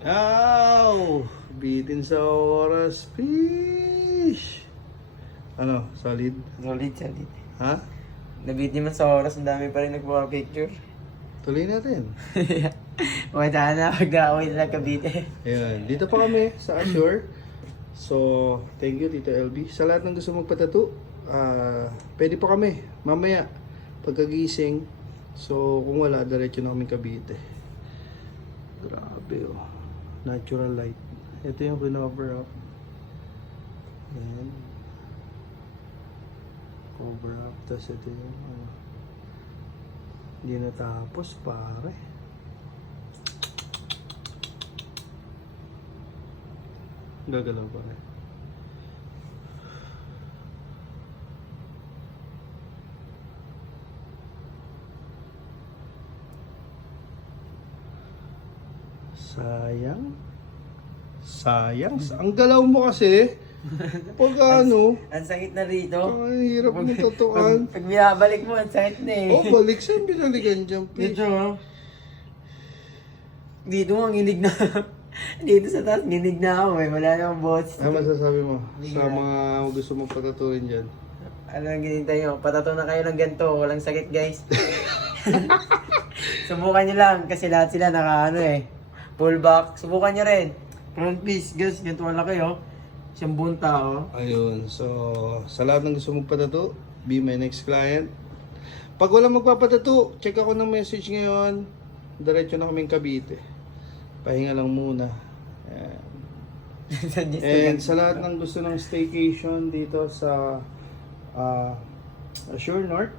Ow! Bitin sa oras, fish! Ano, solid? Solid. Ha? Nabit naman sa oras, ang dami pa rin nagpo-picture. Tuloy natin. Wala na, pag-away na Cavite. Ayan, dito pa kami sa Azure. So, thank you Tito LB. Sa lahat ng gusto magpatato, pwede pa kami mamaya pagkagising. So, kung wala, diretso na kami Cavite. Grabe oh. Natural light. Ito yung cover up. Ayan. Cover up. Tapos ito yung hindi natapos pare. Gagalaw pa rin. Sayang. Ang galaw mo kasi. Pag ano. Ang sakit na rito. Ang hirap mo tatuan. Pag binabalik mo, ang sakit na eh. Oh, balik saan binaligan dyan, please? Dito oh. Dito ang ginig na. Dito sa taas, ginig na ako eh. Wala namang bots. Ano masasabi mo sa mga gusto mong patatuin dyan? Ano ang ginintay nyo? Patato na kayo ng ganito. Walang sakit guys. Subukan nyo lang kasi lahat sila naka ano eh. Pull back. Subukan nyo rin. Front piece guys. Ganito wala kayo. Siyang buong tao. Ayun, so sa lahat ng gusto mong patato, be my next client. Pag wala magpapatato, check ako ng message ngayon. Diretso na kaming Cavite. Pahinga lang muna. And sa lahat ng gusto ng staycation dito sa Azure North,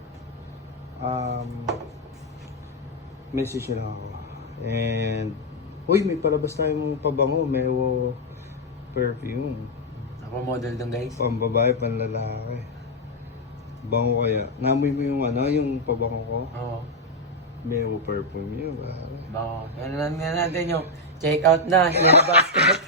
message nyo lang ako. And uy, may palabas tayong pabango, Mewo perfume. Ako model dong guys. Pambabae, panlalaki. Bango kaya. Namoy mo yung ano, yung pabango ko. Oo. Mewo perfume yun. Bako. Ano na natin yung check out na. Yellow basket.